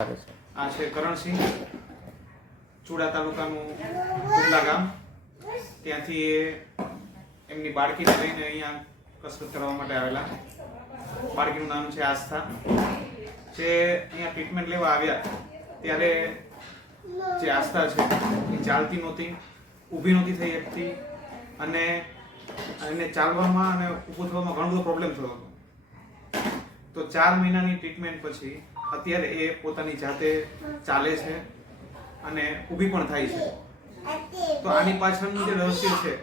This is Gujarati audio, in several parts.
આ છે કરણસિંહ, ચુડા તાલુકાનું કુંડલા ગામ. ત્યાંથી એમની બાળકીને લઈને અહીંયા કસરત કરવા માટે આવેલા. બાળકીનું નામ છે આસ્થા. જે અહીંયા ટ્રીટમેન્ટ લેવા આવ્યા ત્યારે જે આસ્થા છે એ ચાલતી નહોતી, ઊભી નહોતી થઈ શકતી અને એને ચાલવામાં અને ઊભું થવામાં ઘણો બધો પ્રોબ્લેમ થયો હતો. તો 4 મહિનાની ટ્રીટમેન્ટ પછી અત્યારે એ પોતાની જાતે ચાલે છે અને ઊભી પણ થાય છે. તો આની પાછળનું જે રહસ્ય છે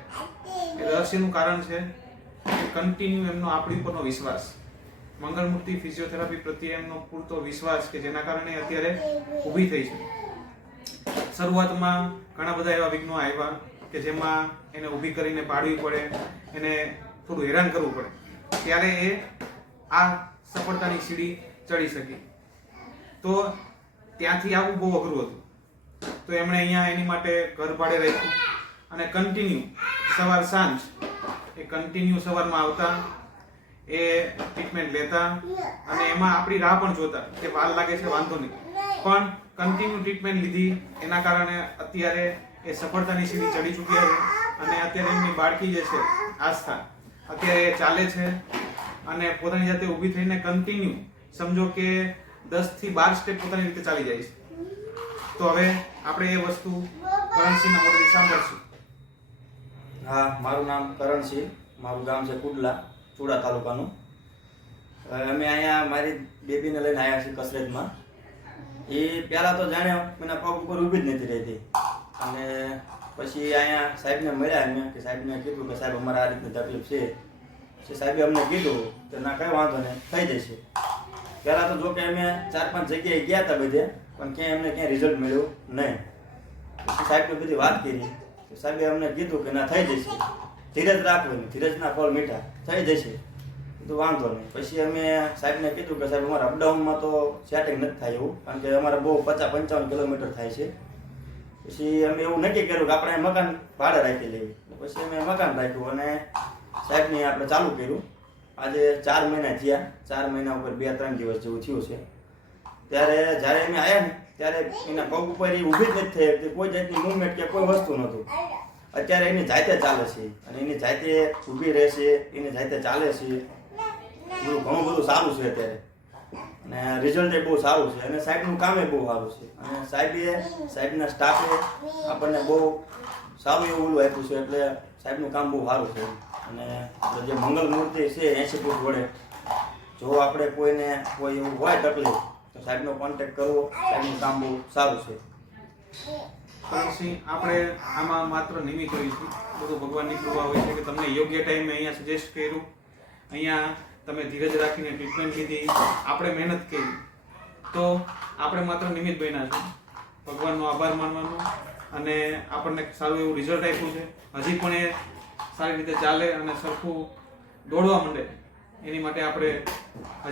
એ રહસ્યનું કારણ છે કન્ટિન્યુ એમનો આપણી ઉપરનો વિશ્વાસ, મંગળમૂર્તિ ફિઝિયોથેરાપી પ્રત્યે એમનો પૂરતો વિશ્વાસ કે જેના કારણે અત્યારે ઊભી થઈ છે. શરૂઆતમાં ઘણા બધા એવા વિઘ્નો આવ્યા કે જેમાં એને ઊભી કરીને પાડવી પડે, એને થોડું હેરાન કરવું પડે, ત્યારે એ આ સફળતાની સીડી ચડી શકી. તો ત્યાંથી આવવું બહુ અઘરું હતું. તો એમણે અહીંયા એની માટે ઘર ભાડે રાખ્યું અને કન્ટિન્યુ સવાર સાંજ એ કન્ટિન્યુ સવારમાં આવતા, એ ટ્રીટમેન્ટ લેતા અને એમાં આપણી રાહ પણ જોતા કે વાર લાગે છે વાંધો નહીં, પણ કન્ટિન્યુ ટ્રીટમેન્ટ લીધી. એના કારણે અત્યારે એ સફળતાની સીડી ચડી ચૂક્યા છે અને અત્યારે એમની બાળકી જે છે આસ્થા અત્યારે ચાલે છે અને પોતાની જાતે ઊભી થઈને કન્ટિન્યુ સમજો કે 10 થી 12 સ્ટેપ પોતાની રીતે ચાલી જાય છે. તો હવે આપણે એ વસ્તુ કરણસિંહના મોઢેથી સાંભળશું. હા, મારું નામ કરણસિંહ, મારું ગામ છે કુંડલા, ચુડા તાલુકાનું. અમે અહીંયા મારી બેબીને લઈને આવ્યા છીએ કસરતમાં. એ પહેલાં તો જાણે એના પગ ઉપર ઊભી જ નથી રહેતી અને પછી અહીંયા સાહેબને મળ્યા અમે કે સાહેબને કીધું કે સાહેબ અમારે આ રીતની તકલીફ છે. સાહેબે અમને કીધું કે ના કંઈ વાંધો નહીં, થઈ જશે. પહેલાં તો જો કે અમે 4-5 જગ્યાએ ગયા હતા બધે, પણ ક્યાંય અમને રિઝલ્ટ મળ્યું નહીં. પછી સાહેબને બધી વાત કરી, સાહેબે અમને કીધું કે ના થઈ જશે, ધીરજ રાખવાની, ધીરજના ફળ મીઠા, થઈ જશે. કીધું વાંધો નહીં. પછી અમે સાહેબને કીધું કે સાહેબ અમારા અપડાઉનમાં તો સેટિંગ નથી થાય એવું, કારણ કે અમારે બહુ 50-55 કિલોમીટર થાય છે. પછી અમે એવું નક્કી કર્યું કે આપણે મકાન ભાડે રાખી લેવી. પછી અમે મકાન રાખ્યું અને સાહેબને આપણે ચાલુ કર્યું. આજે 4 મહિના થયા. 4 મહિના ઉપર 2-3 દિવસ જેવું થયું છે. ત્યારે જ્યારે અમે આવ્યા ને ત્યારે એના પગ ઉપર એ ઊભી જ નથી થઈ શકતી, કોઈ જાતની મૂવમેન્ટ કે કોઈ વસ્તુ નહોતું. અત્યારે એની જાતે ચાલે છે અને એની જાતે ઊભી રહેશે, એની જાતે ચાલે છે. ઘણું બધું સારું છે અત્યારે અને રિઝલ્ટ એ બહુ સારું છે અને સાહેબનું કામ એ બહુ સારું છે અને સાહેબના સ્ટાફે આપણને બહુ સારું એવું ઓલું આપ્યું છે. એટલે સાહેબનું કામ બહુ સારું છે અને જે મંગલ મૂર્તિ છે 80 ફૂટ વડે, જો આપણે કોઈને કોઈ એવું હોય તકલીફ તો સાહેબનો કોન્ટેક્ટ કરવો. સાહેબનું કામ બહુ સારું છે. કરણસિંહ, આપણે આમાં માત્ર નિમિત્ત હોઈશું, બધું ભગવાનની કૃપા હોય છે કે તમને યોગ્ય ટાઈમે અહીંયા સજેસ્ટ કર્યું, અહીંયા તમે ધીરજ રાખીને ટ્રીટમેન્ટ લીધી, આપણે મહેનત કરી, તો આપણે માત્ર નિમિત્ત બન્યા છે. ભગવાનનો આભાર માનવાનો અને આપણને સારું એવું રિઝલ્ટ આપ્યું છે. હજી પણ એ સારી રીતે ચાલે અને સરખું દોડવા માંડે એની માટે આપણે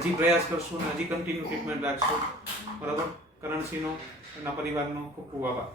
હજી પ્રયાસ કરશું અને હજી કન્ટિન્યુ ટ્રીટમેન્ટ રાખશું. બરાબર? કરણસિંહનો એના પરિવારનો ખૂબ ખૂબ આભાર.